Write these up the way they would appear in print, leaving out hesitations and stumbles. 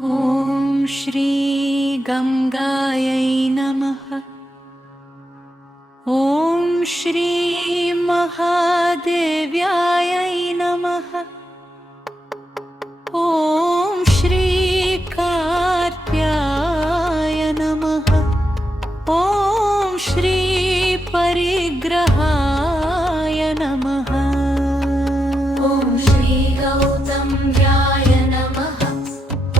ॐ श्री गंगायै नमः। ॐ श्री महादेव्यायै नमः। ॐ श्री कार्त्याय नमः। ॐ श्री परिग्रहाय नमः। ॐ श्री गौतम्याय नमः।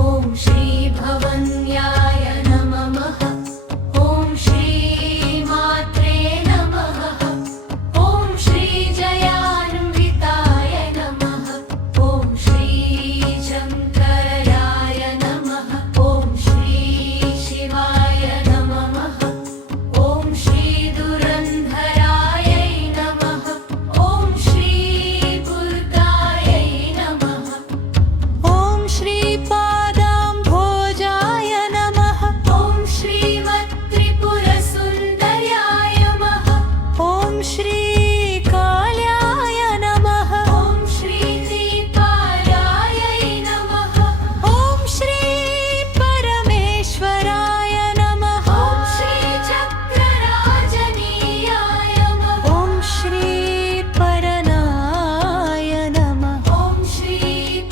ॐ श्री भवन्याय नमः। ॐ श्री मात्रे नमः। ॐ श्री जयान्विताय नमः। ॐ श्री शङ्कराय नमः। ॐ श्री शिवाय नमः। ॐ श्री दुरन्धरायै नमः। ॐ श्री दुर्गायै नमः। ॐ श्री पादाम्भोजाय नमः। ॐ श्रीमत्त्रिपुरसुन्दर्याय नमः। ॐ श्री काल्याय नमः। ॐ श्री दीपायायै नमः। ॐ श्री परमेश्वराय नमः। ॐ श्री चक्रराजनीयाय नमः। ॐ श्री परनाय नमः। ॐ श्री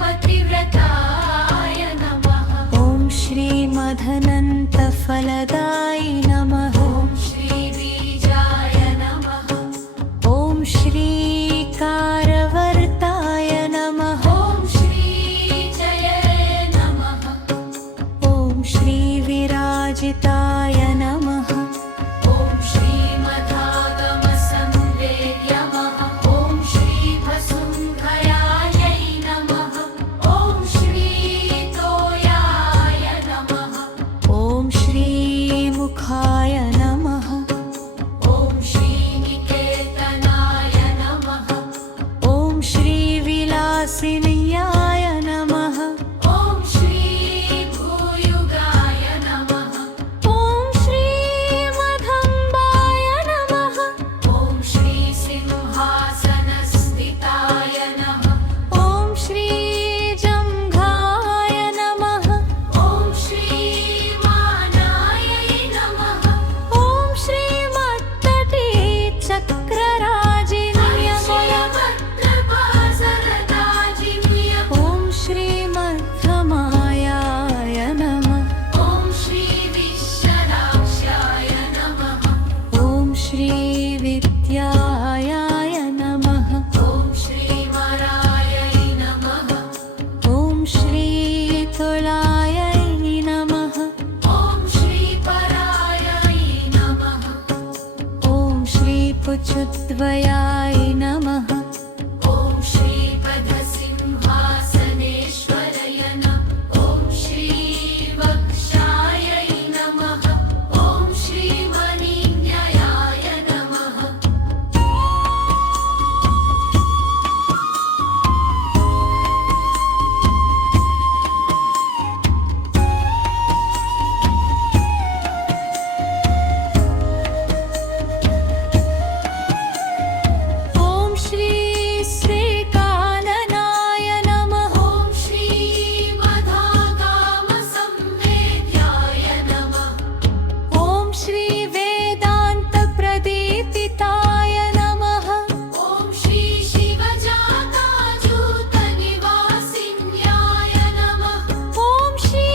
पतिव्रताय नमः। ॐ श्री मदनन्तफलदाय नमः। ॐ श्री बीजाय नमः। ॐ श्री कारवर्ताय नमः। ॐ श्री जये नमः। ॐ श्री विराजिताय नमः। ॐ श्री मदागमसंवेद्यमः। ॐ श्री वसुन्धरायै नमः। ॐ श्री तोयाय नमः। ॐ श्री मुखाय नमः। ॐ श्री निकेतनाय नमः। ॐ श्री विलासिन्याय नमः। ॐ श्री भूयुगाय नमः। ॐ श्री मदम्बाय नमः। ॐ श्री सिंहासनस्थिताय नमः। ॐ श्री जङ्घाय नमः। ॐ श्री मानायै नमः। ॐ श्री मत्तटे चक्रराजिन्यमय। ॐ श्री मध्यमायाय नमः। ॐ श्री विश्वनाक्षाय नमः। ॐ श्री विद्यायाय नमः। ॐ श्री वरायै नमः। ॐ श्री तुलायै नमः। ॐ श्री परायै नमः। ॐ श्री पुच्छद्वयाय नमः। ॐ श्री पदसिंहासनेश्वराय नमः। ॐ श्री वक्षायै नमः। ॐ श्री मणिन्यायाय नमः। ॐ श्री श्रीकाननाय नमः। ॐ श्री मदागामसंवेद्याय नमः। ॐ श्री वेदान्तप्रदीपिताय नमः। ॐ श्री शिवजाताजूतनिवासिन्याय नमः। ॐ श्री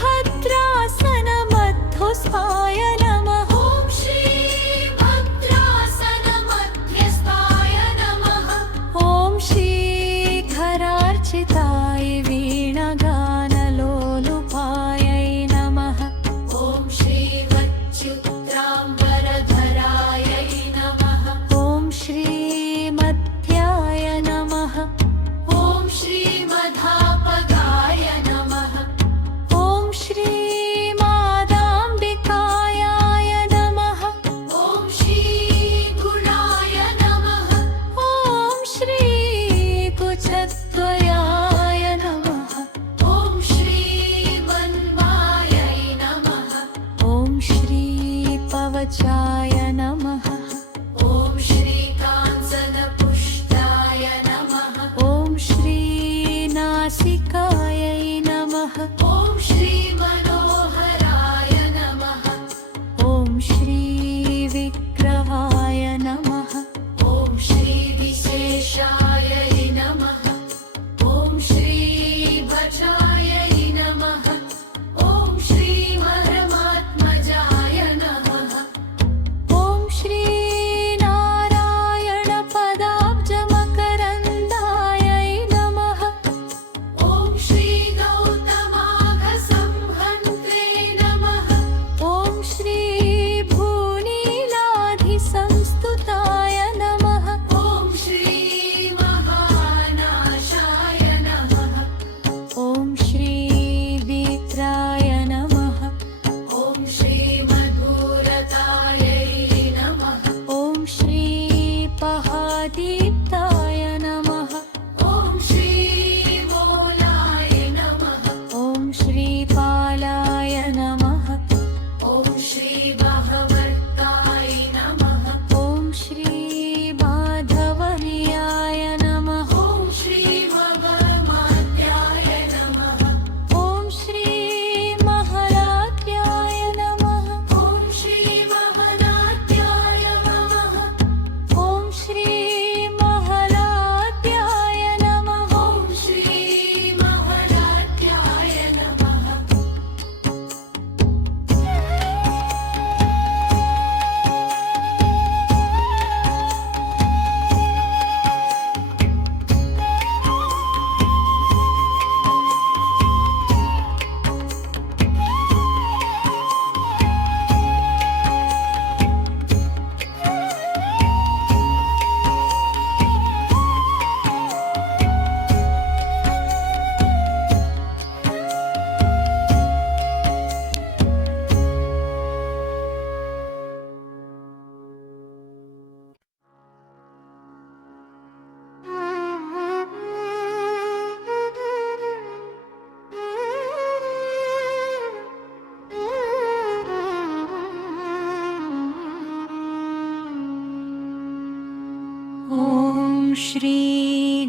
भद्रासनमध्युस्थाय नमः। ॐ श्री भद्रासनमध्यस्थाय नमः। ॐ श्री घरार्चिताय वीणागानलोलुपायै नमः। ॐ श्री वच्युत्राम्बरधरायै नमः। ॐ श्री मध्याय नमः। ॐ श्री मधापगाय नमः। ॐ श्री मादाम्बिकायाय नमः। ॐ श्री गुणाय नमः। ॐ श्री कुचद्वयाय नमः। ॐ श्री मन्वायै नमः। ॐ श्री पवचाय नमः। ॐ श्री काञ्चनपुष्टाय नमः। ॐ श्री नासिकायै नमः। ॐ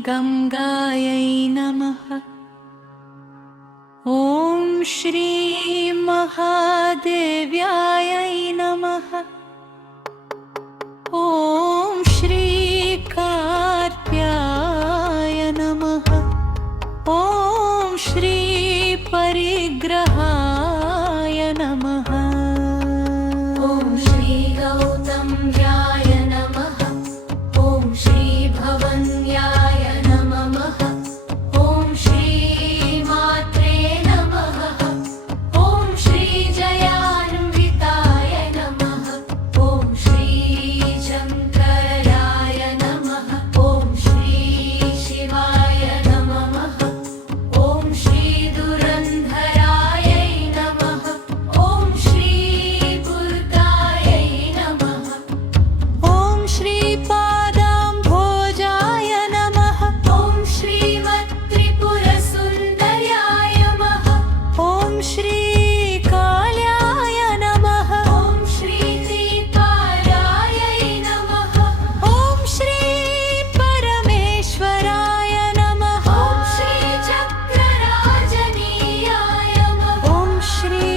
गङ्गायै नमः। ॐ श्री महादेव्यायै नमः। ॐ श्री कार्त्याय नमः। ॐ श्री परिग्रहाय नमः। ॐ श्री गौतम्याय नमः। ॐ श्री भवन्याय नमः। ॐ श्री मात्रे नमः। ॐ श्री जयान्विताय नमः। ॐ श्री शङ्कराय नमः। ॐ श्री शिवाय नमः। ॐ श्री दुरन्धरायै नमः। ॐ श्री दुर्गायै नमः। ॐ श्री पादाम्भोजाय नमः। ॐ श्रीमत्त्रिपुरसुन्दर्याय नमः। ॐ श्री काल्याय नमः। ॐ श्री त्रिकालायै नमः। ॐ श्री परमेश्वराय नमः। ॐ श्री चक्रराजनीयाय नमः। ॐ श्री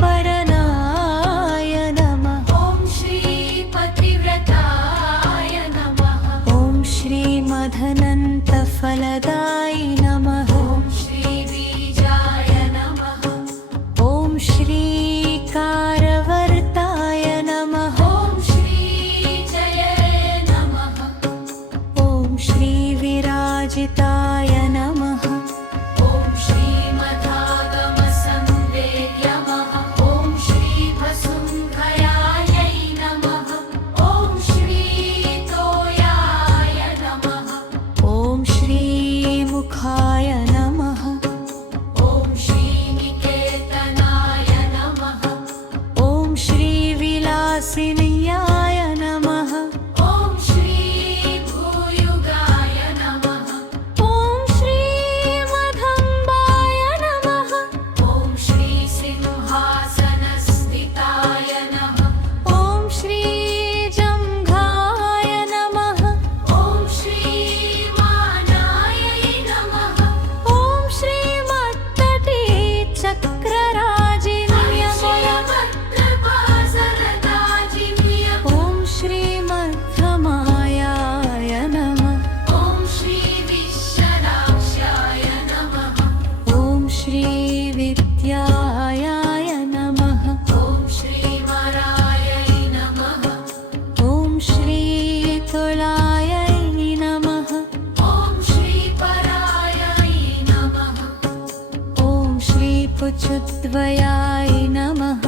परनाय नमः। ॐ श्री पतिव्रताय नमः। ॐ श्री मदनन्तफलदाय नमः। ॐ श्री बीजाय नमः। ॐ श्री कारवर्ताय नमः। ॐ श्री जय नमः। ॐ श्री विराजिताय नमः। ॐ श्री मदागमसंवेद्यमः। ॐ श्री वसुन्धरायै नमः। ॐ श्री तोयाय नमः। ॐ श्री मुखाय नमः। ॐ श्री निकेतनाय नमः। ॐ श्री विलासिन्याय नमः। ॐ श्री भूयुगाय नमः। ॐ श्री मदम्बाय नमः। ॐ श्री सिंहासनस्थिताय नमः। ॐ श्री जङ्घाय नमः। ॐ श्री मानायै नमः। ॐ श्री मत्तटी चक्रराजिन्यमय। ॐ श्री मध्यमायाय नमः। ॐ श्री विश्वनाक्षाय नमः। ॐ श्री विद्यायाय नमः। ॐ श्री मरायै नमः। ॐ श्री तुलायै नमः। ॐ श्री परायै नमः। ॐ श्री पुच्छद्वयाय नमः।